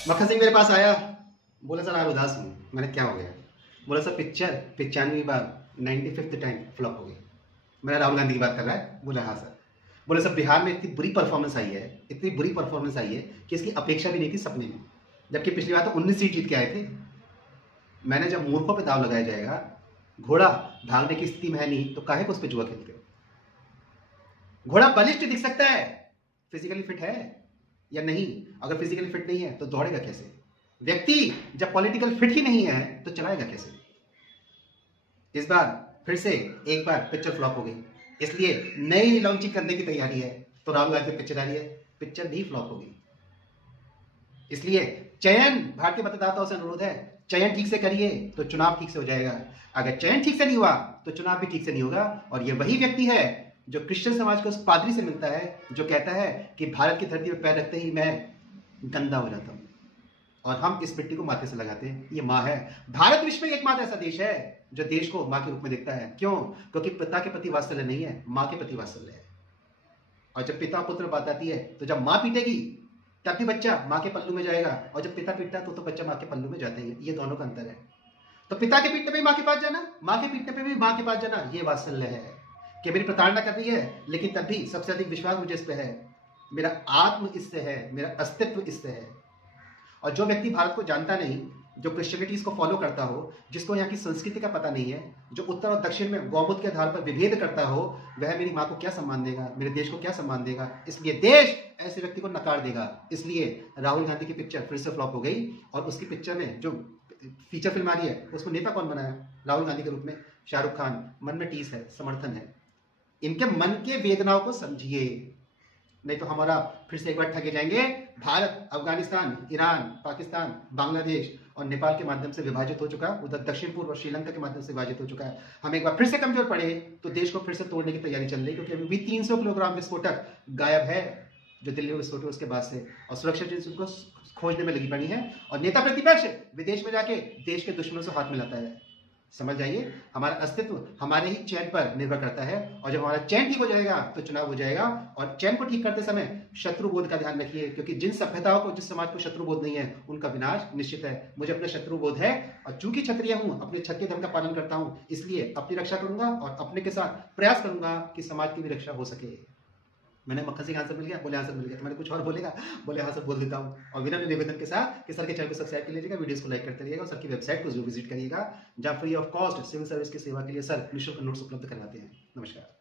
मक्खन सिंह मेरे पास आया, बोला सर आज उदास हूँ। मैंने क्या हो गया? बोला सर पिक्चर 95वीं बार 95th टाइम फ्लॉप हो गई। मैंने राहुल गांधी की बात कर रहा है? बोला हाँ सर। बोले सर बिहार में इतनी बुरी परफॉर्मेंस आई है, इतनी बुरी परफॉर्मेंस आई है कि इसकी अपेक्षा भी नहीं थी सपने में, जबकि पिछली बार तो 19 सीट जीत के आए थे। मैंने जब मूर्खों पे दाव लगाया जाएगा, घोड़ा भागने की स्थिति में है नहीं तो काहे को उस पर जुआ खेलते हो? घोड़ा बलिष्ठ दिख सकता है, फिजिकली फिट है या नहीं? अगर फिजिकली फिट नहीं है तो दौड़ेगा कैसे? व्यक्ति जब पॉलिटिकल फिट ही नहीं है तो चलाएगा कैसे? इस बार फिर से एक बार पिक्चर फ्लॉप हो गई, इसलिए नई लॉन्चिंग करने की तैयारी है। तो राहुल गांधी पिक्चर आ रही है, पिक्चर भी फ्लॉप हो गई। इसलिए चयन, भारतीय मतदाताओं से अनुरोध है, चयन ठीक से करिए तो चुनाव ठीक से हो जाएगा। अगर चयन ठीक से नहीं हुआ तो चुनाव भी ठीक से नहीं होगा। और ये वही व्यक्ति है जो क्रिश्चियन समाज को उस पादरी से मिलता है जो कहता है कि भारत की धरती पर पैर रखते ही मैं गंदा हो जाता हूं, और हम इस मिट्टी को माथे से लगाते हैं। ये माँ है। भारत विश्व में एकमात्र ऐसा देश है जो देश को माँ के रूप में देखता है। क्यों? क्योंकि पिता के प्रति वात्सल्य नहीं है, माँ के प्रति वात्सल्य है। और जब पिता पुत्र बात आती है तो जब माँ पीटेगी तब भी बच्चा माँ के पल्लू में जाएगा, और जब पिता पीटता है तो बच्चा माँ के पल्लू में जाता ही है। ये दोनों का अंतर है। तो पिता के पीटने पे भी माँ के पास जाना, माँ के पीटने पे भी माँ के पास जाना, ये वात्सल्य है। कि मेरी प्रताड़ना कर रही है लेकिन तब भी सबसे अधिक विश्वास मुझे इस पे है, मेरा आत्म इससे है, मेरा अस्तित्व इससे है। और जो व्यक्ति भारत को जानता नहीं, जो क्रिश्चियनिटीज को फॉलो करता हो, जिसको यहाँ की संस्कृति का पता नहीं है, जो उत्तर और दक्षिण में गौमूत्र के आधार पर विभेद करता हो, वह मेरी माँ को क्या सम्मान देगा, मेरे देश को क्या सम्मान देगा? इसलिए देश ऐसे व्यक्ति को नकार देगा। इसलिए राहुल गांधी की पिक्चर फिर से फ्लॉप हो गई। और उसकी पिक्चर में जो फीचर फिल्म आ रही है उसमें नेता कौन बनाया? राहुल गांधी के रूप में शाहरुख खान। मन में टीस है, समर्थन है। इनके मन के वेदनाओं को समझिए, नहीं तो हमारा फिर से एक बार ठगे जाएंगे। भारत अफगानिस्तान, ईरान, पाकिस्तान, बांग्लादेश और नेपाल के माध्यम से विभाजित हो चुका, उधर दक्षिण पूर्व और श्रीलंका के माध्यम से विभाजित हो चुका है। हम एक बार फिर से कमजोर पड़े तो देश को फिर से तोड़ने की तैयारी चल रही है, क्योंकि अभी भी 300 किलोग्राम विस्फोटक गायब है जो दिल्ली में विस्फोट हुआ उसके बाद से, और सुरक्षा एजेंसी उनको खोजने में लगी पड़ी है। और नेता प्रतिपक्ष विदेश में जाके देश के दुश्मनों से हाथ मिलाता है। समझ जाइए, हमारा अस्तित्व हमारे ही चयन पर निर्भर करता है। और जब हमारा चयन ठीक हो जाएगा तो चुनाव हो जाएगा। और चयन को ठीक करते समय शत्रु बोध का ध्यान रखिए, क्योंकि जिन सभ्यताओं को, जिस समाज को शत्रु बोध नहीं है, उनका विनाश निश्चित है। मुझे अपना शत्रु बोध है, और चूंकि क्षत्रिय हूं, अपने क्षत्रिय धर्म का पालन करता हूं, इसलिए अपनी रक्षा करूंगा और अपने के साथ प्रयास करूंगा कि समाज की भी रक्षा हो सके। मैंने मक्खन सिंह आंसर मिल गया? बोले आंसर मिल गया। तो मैंने कुछ और बोलेगा? बोले हाँ सर बोल देता हूँ। और विनम्र निवेदन के साथ कि सर के चैनल को सब्सक्राइब कर लीजिएगा, वीडियोस को लाइक करते रहिएगा, और सर की वेबसाइट को जरूर विजिट करिएगा, जहाँ free of cost civil service की सेवा के लिए सर निःशुल्क नोट्स उपलब्ध करवाते हैं। नमस्कार।